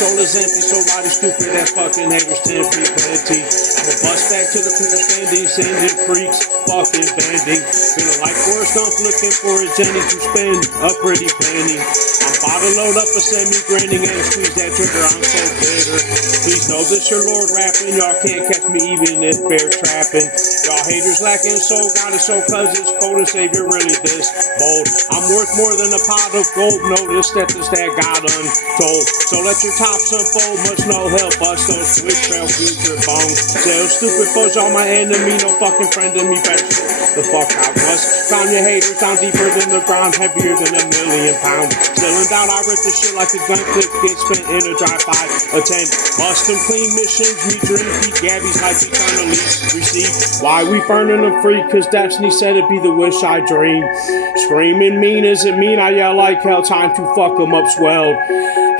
Soul is empty, so why the stupid ass fucking haters tempt me plenty? I'ma bust back to the clear standing, sending freaks, fucking bending. Feeling like Forrest Gump looking for a Jenny to spend a pretty penny. I'm about to load up a semi-grinning and squeeze that trigger, I'm so bitter. Please know this your Lord rapping, y'all can't catch me even if bear trapping. Y'all haters lacking soul, got it so cause it's cold and savior really this bold. I'm worth more than a pot of gold, notice that this that got untold. So let your tops unfold, much no help us, those switch trail future bones. Sell stupid foes, all my enemy, no fucking friend of me, better the fuck out was. Found your haters down deeper than the ground, heavier than a million pounds. Still in doubt, I rip this shit like a gun clip, get spent in a drive-by attend. Bust them clean missions, we dream, keep Gabby's life eternally receive. Why we burning them free? Cause destiny said it be the wish I dream. Screaming mean, is it mean? I yell like hell, time to fuck them up swelled.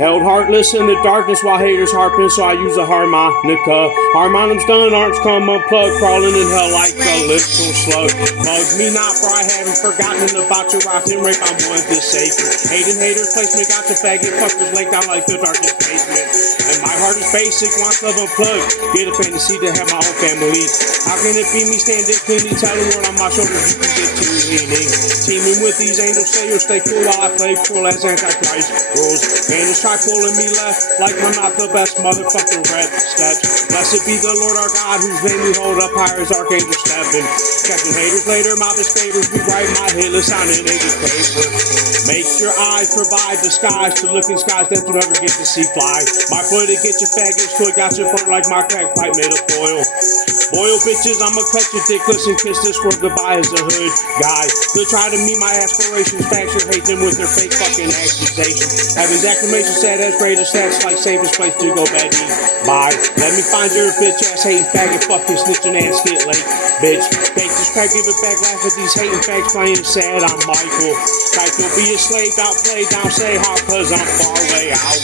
Held heartless in the darkness while haters harping, so I use a harmonica. Harmonium's done, arms come unplugged, crawling in hell like a little slug. Bug me not, for I haven't forgotten about your rotten rape, I'm one this sacred. Hating haters, placement, got the faggot fuckers laid down like the darkest basement. And my heart is basic, wants love unplugged. Get a fantasy to have my own family. How can it be me standing cleanly, telling what on my shoulders you can get too leaning? Teaming with these angel sayers, stay cool while I play cool as Antichrist rules. Man, it's try pulling me left like I'm not the best motherfucking red steps. Blessed be the Lord our God, whose name we hold up higher as Archangel stepping. Catching haters later, mob his favors, we write my hit list on an native paper. Make your eyes provide disguise to look in skies that you never get to see fly. My foot to get your faggots, toy got your burnt like my crack pipe made of foil. Boil bitches, I'ma cut your dickless and kiss this world goodbye as a hood guy. Could try to meet my aspirations, facts hate them with their fake fucking accusations. Heaven's acclamations sad as greatest stats like safest place to go bed eat. Bye. Let me find your bitch ass hating faggot fucking snitching ass get late. Bitch, fake this crack, give it back, laugh at these hating facts playing sad. I'm Michael. Psycho be a slave, outplay, down say how cause I'm far way out.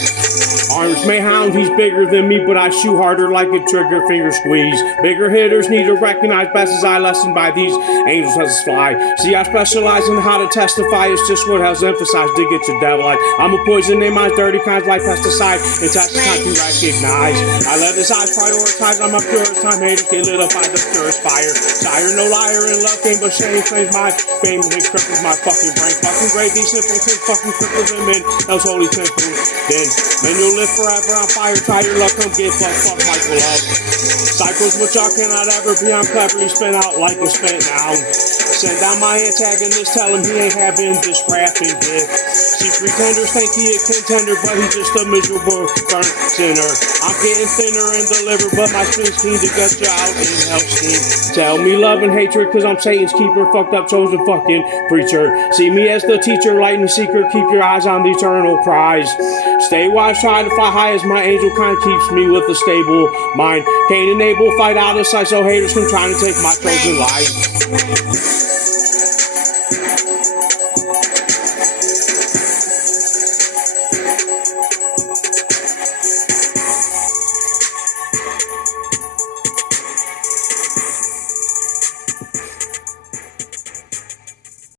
Arms may hound, he's bigger than me, but I shoot harder like a trigger finger squeeze. Bigger hitters need to recognize best as I lesson by these angels as fly. See, I specialize in how to testify, it's just what has emphasized to get your devil like. I'm a poison in my dirty kinds like pesticide. It's actually time to recognize. I let his eyes prioritize on my purest time. Haters get lit up by the purest fire. Sire, no liar in love game, but shame claims my fame and cripples my fucking brain. Fucking great, these simpletons fucking cripples them in those holy temples. Then, man, you'll live forever on fire. Try your luck, come get fuck Michael up. Cycles, but y'all cannot ever be. I'm cleverly spent out like a spent now. Send down my antagonist, tell him he ain't having this rapping gift. See, pretenders think he a contender, but he's just a miserable burnt sinner. I'm getting thinner and delivered, but my spin's keen to gut you out in hell's steam. Tell me love and hatred, cause I'm Satan's keeper, fucked up chosen fucking preacher. See me as the teacher, light and seeker, keep your eyes on the eternal prize. Stay wise, try to fly high as my angel kind keeps me with a stable mind. Can't enable, fight out of sight, so haters can try to take my chosen life.